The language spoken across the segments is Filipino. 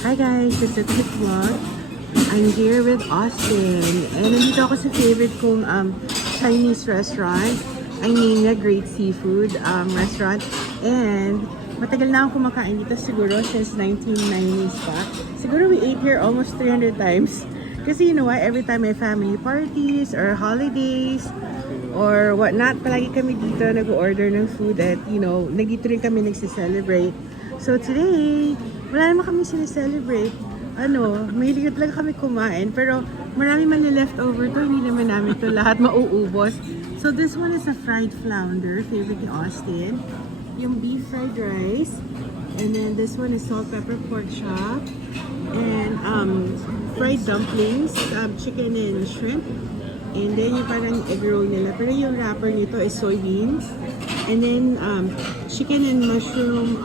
Hi guys, it's a quick vlog. I'm here with Austin and nandito ako sa favorite kong Chinese restaurant. I mean, a great seafood restaurant. And matagal na akong kumakain dito siguro since 1990s pa. Siguro we ate here almost 300 times. Kasi you know what, every time may family parties or holidays or whatnot, palagi kami dito nag-order ng food at you know, nagdito rin kami nagsiselebrate. So today, wala naman kami sineselebrate. Mahilig talaga kami kumain. Pero marami man na leftover to, hindi naman namin to lahat mauubos. So this one is a fried flounder, favorite ni Austin. Yung beef fried rice. And then this one is salt pepper pork chop. And fried dumplings, chicken and shrimp. And then yung parang egg roll nila. Pero yung wrapper nito is soybeans. And then chicken and mushroom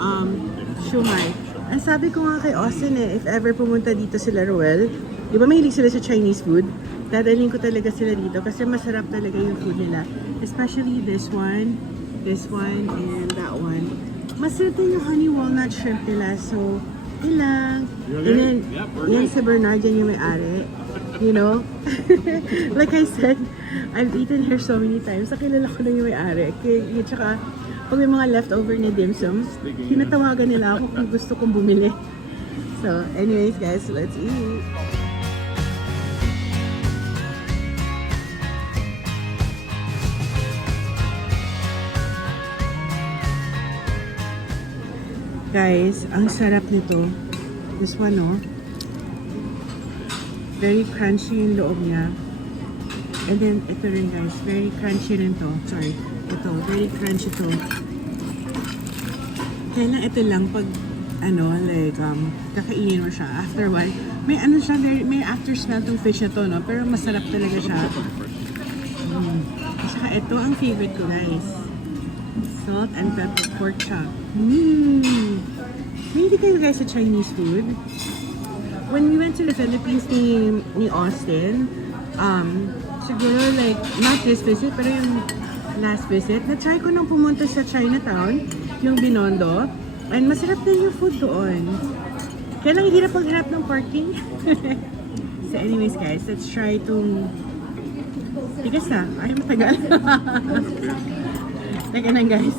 shumai. Ang sabi ko nga kay Austin if ever pumunta dito sila Roel, di ba mahilig sila sa Chinese food? Dadalhin ko talaga sila dito kasi masarap talaga yung food nila. Especially this one, and that one. Masarap din yung honey walnut shrimp nila. So, ilang. And then, yan si Bernard, yan yung may-ari. You know? Like I said, I've eaten here so many times. Nakilala ko na yung may-ari. Tsaka, pag may mga leftover ni dim sum, tinatawagan nila ako kung gusto kong bumili. So, anyways guys, let's eat! Guys, ang sarap nito. This one, oh. Very crunchy yung loob niya. And then, ito rin guys, very crunchy rin to. Sorry. Ito, very crunchy to. Kaya lang ito lang pag kakainin mo siya after a while. May siya, may after smell tong fish na to, no? Pero masarap talaga siya. Saka ito ang favorite ko, guys. Salt and pepper pork chop. Maybe kayo guys sa Chinese food. When we went to the Philippines ni Austin, siguro like, not this visit, pero yung last visit, na-try ko nung pumunta sa Chinatown, yung Binondo, and masarap din yung food doon. Kaya lang hirap pagharap ng parking. So anyways guys, let's try itong tigas na. Ay, matagal. Teka lang guys.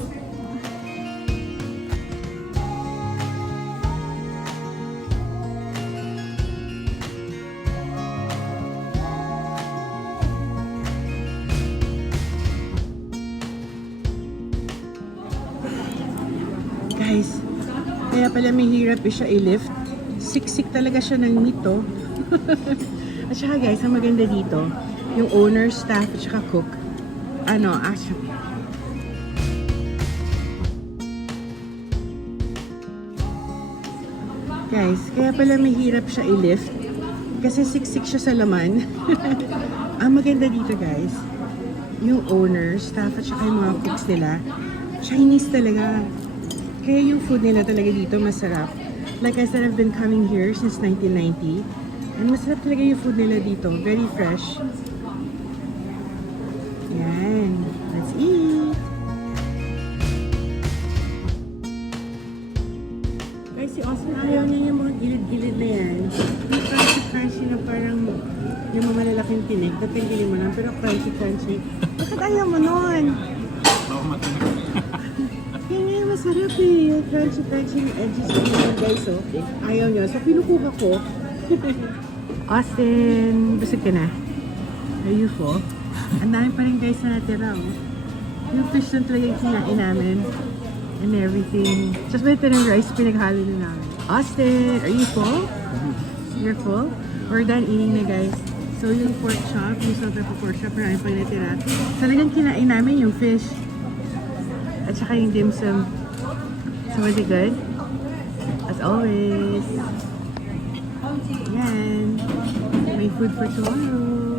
Guys, kaya pala may hirap siya i-lift. Siksik talaga siya ng meat to. At saka guys, ang maganda dito, yung owner, staff, at saka cook. Guys, kaya pala may hirap siya i-lift. Kasi siksik siya sa laman. Ang maganda dito guys, yung owner, staff, at saka yung mga cooks nila, Chinese talaga. Kaya yung food nila talaga dito masarap. Like I said, I've been coming here since 1990. And masarap talaga yung food nila dito. Very fresh. Yan. Let's eat! Guys, si Austin ayaw niya yung mga gilid-gilid na yan. Yung crunchy-crunchy na parang yung mga malalaking tinik. Tatingilin mo lang, pero crunchy-crunchy. Bakit ayaw mo nun? Yan masarap eh. Yung crunchy-crunchy yung edges ko naman guys, oh. Ayaw niya. So, pinukuha ko. Austin, busog ka na? Are you full? Ang dami pa rin guys na natira, oh. Yung fish na talaga yung kinain namin. And everything. Just ba ito ng rice pinaghalo na namin. Austin, are you full? You're full? We're done eating na guys. So, yung pork chop, yung salt pepper pork chop, marami pa rin natira. Talagang kinain namin yung fish. At saka yung dim sum. So, was it good? As always. Yan. May food for tomorrow.